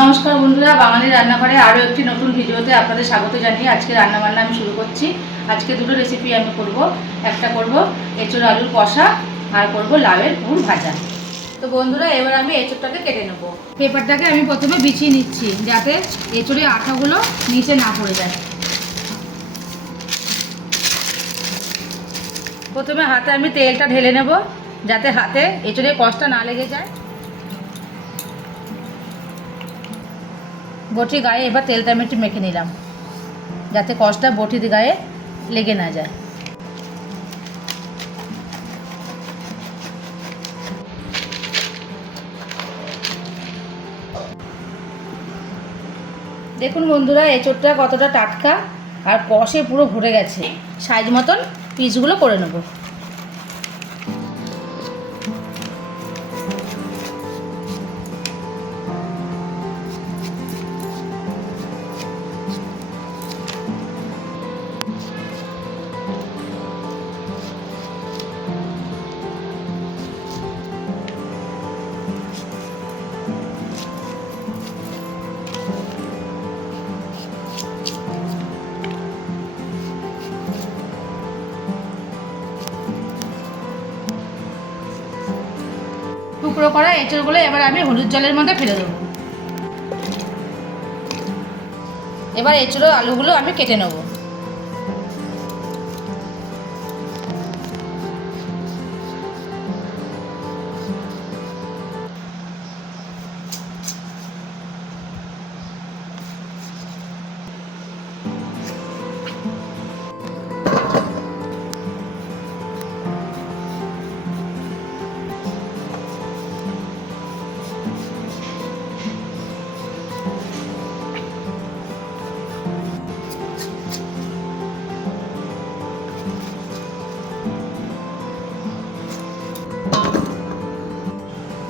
নমস্কার বন্ধুরা, বাঙালি রান্নাঘরে আরও একটি নতুন ভিডিওতে আপনাদের স্বাগত জানিয়ে আজকে রান্নাবান্না আমি শুরু করছি। আজকে দুটো রেসিপি আমি করব। একটা করব এঁচোড় আলুর কষা আর করব লাউয়ের পুর ভাজা। তো বন্ধুরা, এবার আমি এঁচোড়টাকে কেটে নেব। পেপারটাকে আমি প্রথমে বিছিয়ে নিচ্ছি যাতে এঁচোড়ের আঠাগুলো নিচে না পড়ে যায়। প্রথমে হাতে আমি তেলটা ঢেলে নেব যাতে হাতে এঁচোড়ের কষটা না লেগে যায়। বটির গায়ে এবার তেলটা আমি একটু মেখে নিলাম যাতে কষটা বটির গায়ে লেগে না যায়। দেখুন বন্ধুরা, এঁচোড়টা কতটা টাটকা আর কষে পুরো ভরে গেছে। সাইজ মতন পিসগুলো করে নেব। টুকরো করা এঁচোড়গুলো এবার আমি হলুদ জলের মধ্যে ফেলে দেবো। এবার এঁচোড় আলুগুলো আমি কেটে নেব।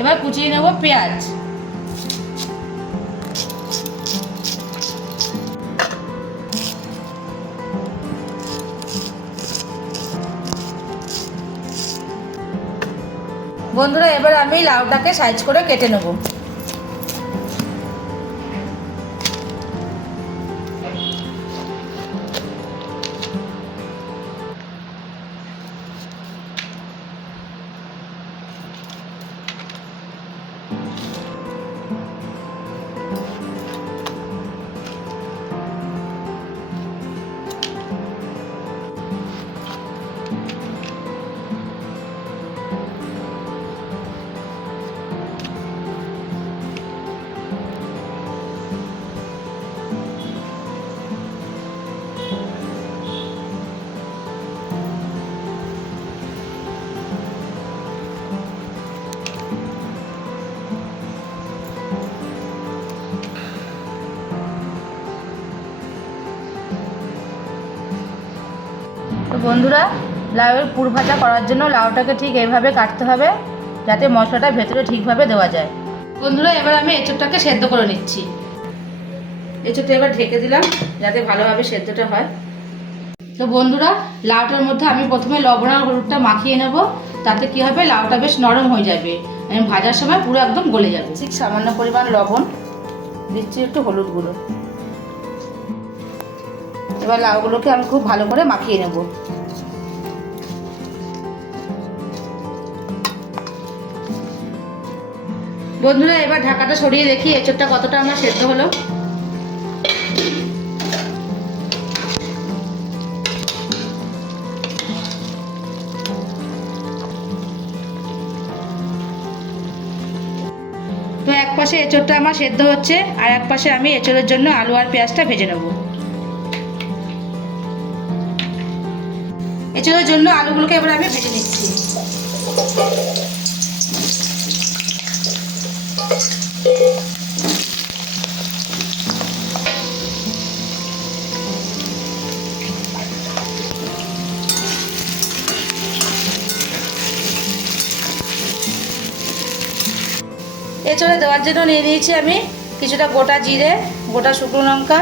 এবার কুচিয়ে নেব পেঁয়াজ। বন্ধুরা, এবার আমি লাউটাকে সাইজ করে কেটে নেব। তো বন্ধুরা, লাউয়ের পুর ভাজা করার জন্য লাউটাকে ঠিক এইভাবে কাটতে হবে যাতে মশলাটা ভেতরে ঠিকভাবে দেওয়া যায়। বন্ধুরা, এবার আমি এঁচোড়টাকে সেদ্ধ করে নিচ্ছি। এঁচোড়টা এবার ঢেকে দিলাম যাতে ভালোভাবে সেদ্ধটা হয়। তো বন্ধুরা, লাউটার মধ্যে আমি প্রথমে লবণ আর হলুদটা মাখিয়ে নেব। তাতে কি হবে, লাউটা বেশ নরম হয়ে যাবে, আমি ভাজার সময় পুরো একদম গলে যাবে। ঠিক সামান্য পরিমাণ লবণ দিচ্ছি, একটু হলুদ গুঁড়ো। এবার লাউগুলোকে আমি খুব ভালো করে মাখিয়ে নেব। বন্ধুরা, এবার ঢাকাটা সরিয়ে দেখি এঁচোড়টা কতটা আমার সেদ্ধ হলো। তো এক পাশে এঁচোড়টা আমার সেদ্ধ হচ্ছে আর এক পাশে আমি এঁচোড়ের জন্য আলু আর পেঁয়াজটা ভেজে নেব। এঁচোড়ের জন্য আলুগুলোকে এবার আমি ভেজে নিচ্ছি। এঁচোড়ে দেওয়ার জন্য নিয়ে নিয়েছি আমি কিছুটা গোটা জিরে, গোটা শুকনো লঙ্কা,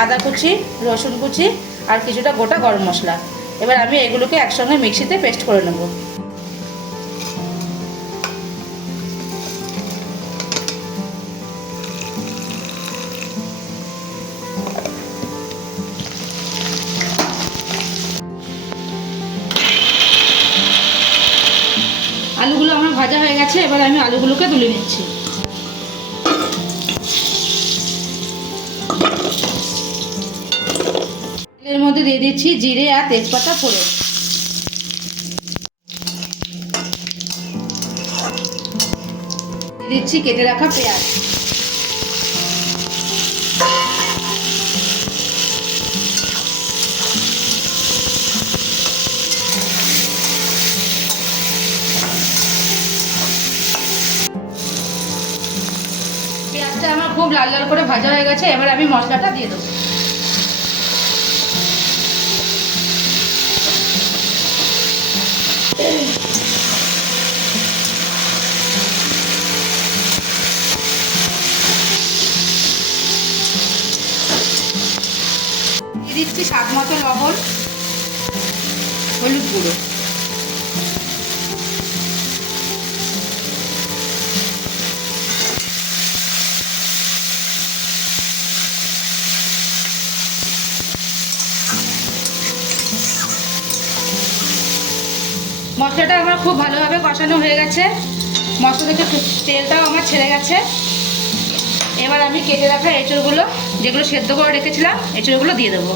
আদা কুচি, রসুন কুচি আর কিছুটা গোটা গরম মশলা। এবার আমি এগুলোকে একসঙ্গে মিক্সিতে পেস্ট করে নেব। ভাজা হয়ে গেছে, এবার আমি আলুগুলোকে তুলে নিচ্ছি। এর মধ্যে দিয়ে দিচ্ছি জিরে আর তেজপাতা ফোড়ন। দিয়ে দিচ্ছি কেটে রাখা পেঁয়াজ। পেঁয়াজটা আমার খুব লাল লাল করে ভাজা হয়ে গেছে, এবার আমি মশলাটা দিয়ে দেবো। দিয়ে দিচ্ছি স্বাদ মতো লবণ, হলুদ গুঁড়ো। মশলাটা আমার খুব ভালোভাবে কষানো হয়ে গেছে, মশলা থেকে তেলটাও আমার ছেড়ে গেছে। এবার আমি কেটে রাখা এঁচড়গুলো, যেগুলো সেদ্ধ করে রেখেছিলাম, এঁচড়গুলো দিয়ে দেবো।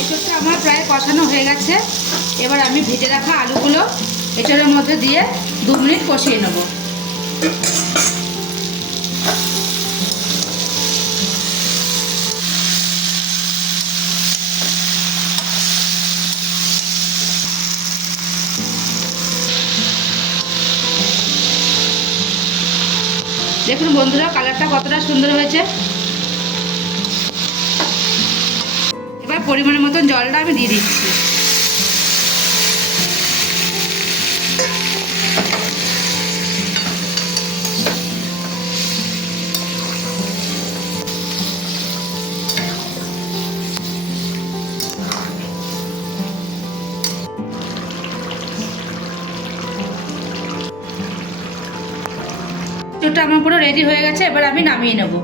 এঁচড়টা আমার প্রায় কষানো হয়ে গেছে, এবার আমি ভেজে রাখা আলুগুলো এঁচড়ের মধ্যে দিয়ে 2 মিনিট কষিয়ে নেব। দেখুন বন্ধুরা, কালারটা কতটা সুন্দর হয়েছে। এবার পরিমাণের মতন জলটা আমি দিয়ে দিচ্ছি। এঁচড়টা আমার পুরো রেডি হয়ে গেছে, এবার আমি নামিয়ে নেব।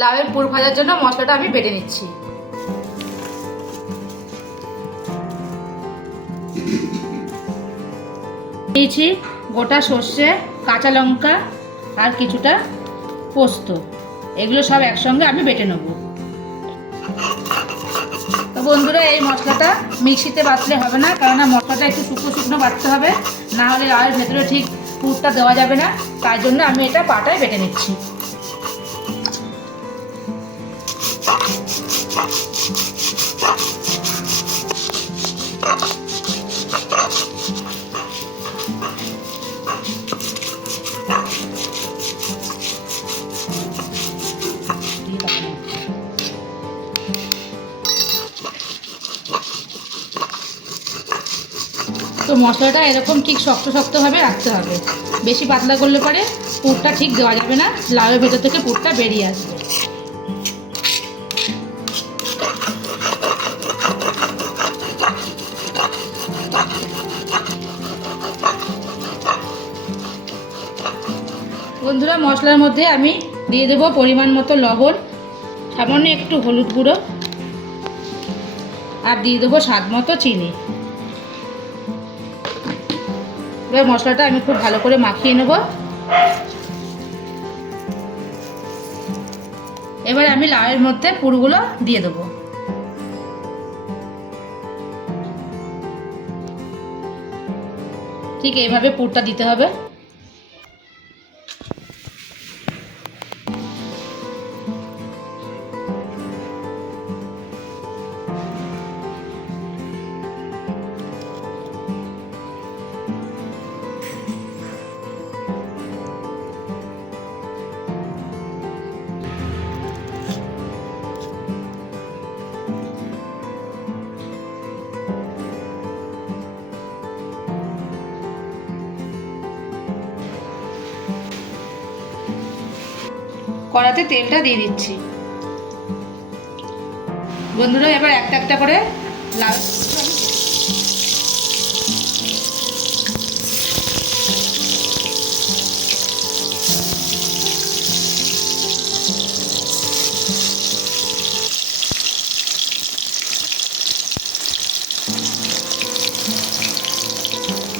লাউয়ের পুর ভাজার জন্য মশলাটা আমি বেটে নিচ্ছি। দিয়েছি গোটা সর্ষে, কাঁচা লঙ্কা আর কিছুটা পোস্ত, এগুলো সব একসঙ্গে আমি বেটে নেব। তো বন্ধুরা, এই মশলাটা মিক্সিতে বাটলে হবে না, কেননা মশলাটা একটু শুকনো শুকনো বাটতে হবে, না হলে লাউয়ের ভেতরে ঠিক পুরটা দেওয়া যাবে না। তার জন্য আমি এটা পাটায় বেটে নিচ্ছি। তো মশলাটা এরকম ঠিক শক্ত শক্তভাবে রাখতে হবে, বেশি পাতলা করলে পরে পুরটা ঠিক দেওয়া যাবে না, লাউয়ের ভেতর থেকে পুরটা বেরিয়ে আসবে। বন্ধুরা, মশলার মধ্যে আমি দিয়ে দেবো পরিমাণ মতো লবণ, সামান্য একটু হলুদ গুঁড়ো, আর দিয়ে দেবো স্বাদ মতো চিনি। এবার মশলাটা আমি খুব ভালো করে মাখিয়ে নেব। এবার আমি লাউয়ের মধ্যে পুরগুলো দিয়ে দেবো। ঠিক এইভাবে পুরটা দিতে হবে। কড়াতে তেলটা দিয়ে দিচ্ছি। বন্ধুরা এবার একটা একটা করে লাউ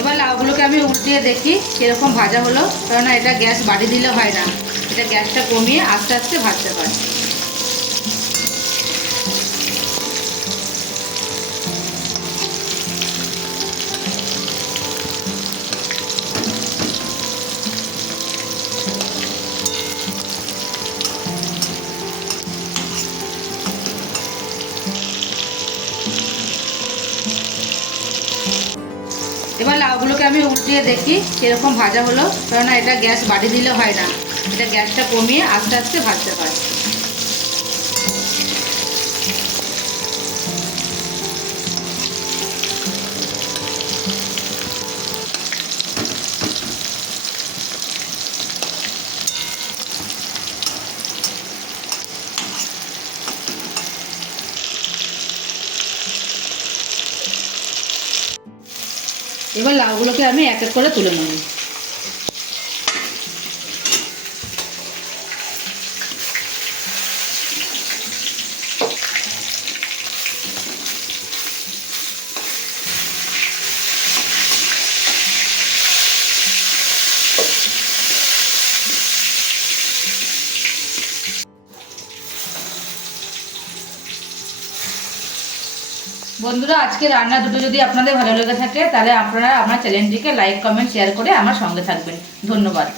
এবার লাউগুলোকে আমি উল্টিয়ে দেখি কিরকম ভাজা হলো, কারণ এটা গ্যাস বাড়িয়ে দিলে হয় না, এটা গ্যাসটা কমিয়ে আস্তে আস্তে ভাজতে পারে। এবার লাউগুলোকে আমি উল্টিয়ে দেখি কিরকম ভাজা হলো, কারণ এটা গ্যাস বাড়িয়ে দিলে হয় না, এটা গ্যাসটা কমিয়ে আস্তে আস্তে ভাজতে পারে। এবার লাউগুলোকে আমি এক এক করে তুলে নেব। বন্ধুরা আজকে রান্না দুটো যদি আপনাদের ভালো লেগে থাকে তাহলে আপনারা আমার চ্যানেলটিকে লাইক কমেন্ট শেয়ার করে আমার সঙ্গে থাকবেন। ধন্যবাদ।